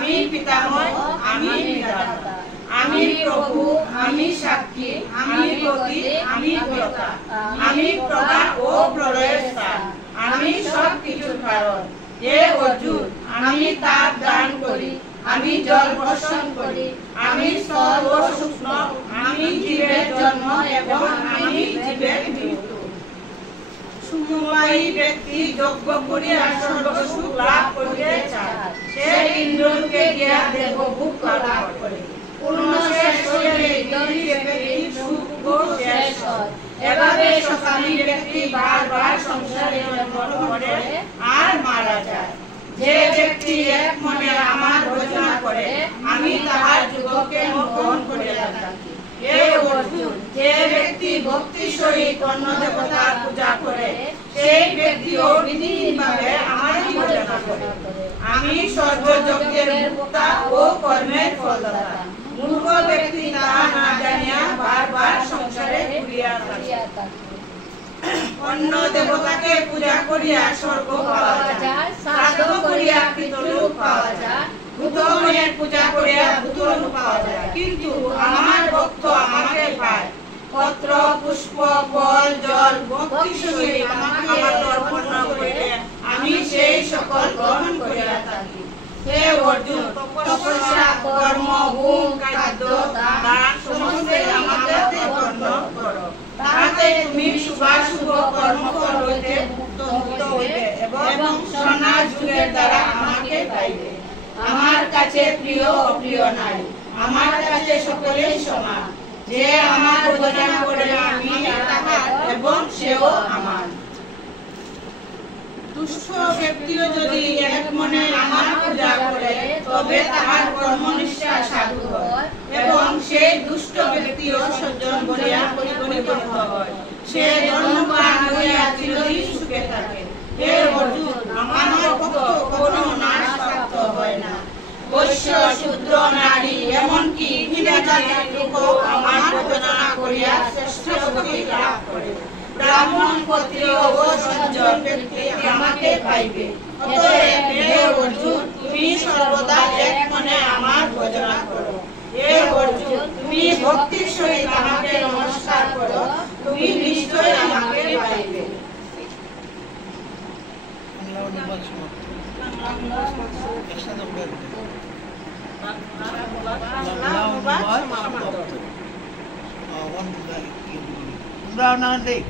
আমি পিতামহ, আমি বিধাতা, আমি প্রভু, আমি সাক্ষী, আমি গতি, আমি কর্তা, আমি প্রভা ও প্রলয়ের স্থান, আমি সব কিছুর কারণ। হে অর্জুন, আমি তাপ দান করি, আমি জল বর্ষণ করি, আমি স্থল ও শুষ্ক, আমি জীবের জন্ম এবং আমি জীবের মৃত্যু। সুখময়ী ব্যক্তি যজ্ঞ করিয়া সর্বসুখ লাভ করিতে চায়, সে ইন্দ্রকে গিয়া দেবভোগ লাভ করে। পূর্ণ শেষ হইলে ব্যক্তির সুখ শেষ হয়। এভাবে সকালী ব্যক্তি বারবার সংসারে জন্ম করে আর মারা যায়। যে ব্যক্তি এক মনে আমার ভজনা করে, আমি তাহার যুগকে গ্রহণ করিয়া থাকি। হে অর্জুন, যে ব্যক্তি ভক্তি সহিত অন্য দেবতার পূজা করে, সেই ব্যক্তিও বিধিভাবে আমারই ভজনা করে। আমি সর্বযজ্ঞের ভোক্তা ও কর্মের ফলদাতা। মূর্খ ব্যক্তি তাহা না জানিয়া বারবার সংসারে ঘুরিয়া থাকে। অন্য দেবতাকে পূজা করিয়া স্বর্গ পাওয়া যায়, শ্রাদ্ধ করিয়া পিতৃলোক পাওয়া যায়, ভূতগণের পূজা করিয়া ভূতলোক পাওয়া যায়। কিন্তু আমার ভক্ত আমাকে পায়। পত্র, পুষ্প, ফল, জল ভক্তি সহিত আমাকে অর্পণ করিলে আমি সেই সকল গ্রহণ করিয়া থাকি। হে অর্জুন, তপস্যা, কর্ম, হোম, খাদ্য, দান সমস্তই আমাকে অর্পণ করো। তাহাতে তুমি শুভাশুভ কর্মফল হইতে মুক্ত হইবে এবং সনাতন যুগের দ্বারা আমাকে পাইবে। আমার কাছে প্রিয় অপ্রিয় নাই, আমার কাছে সকলেই সমান। যে আমার ভজনা করে আমি তাহার এবং সেও আমার। দুষ্ট ব্যক্তিও যদি এক মনে আমার পূজা করে, তবে তাহার কর্মনিষ্ঠা সাধু হয় এবং সেই দুষ্ট ব্যক্তিও সজ্জন বলিয়া পরিগণিত হয়। সে ধর্মবান হইয়া চিরদিন সুখে থাকে। হে অর্জুন, আমার ভক্ত কখনো নাশপ্রাপ্ত হয় না। বৈশ্য, শূদ্র, নারী এমনকি হীনজাতির লোকও আমার ভজনা করিয়া শ্রেষ্ঠ গতি লাভ করে। ব্রাহ্মণ, ক্ষত্রিয় ও সজ্জন ব্যক্তি আমাকে পাইবে। অতএব হে অর্জুন, তুমি সর্বদা এক মনে আমার ভজনা করো। হে অর্জুন, তুমি ভক্তির সহিত আমাকে নমস্কার করো, তুমি নিশ্চয় আমাকে পাইবে। তোমরা না দেখ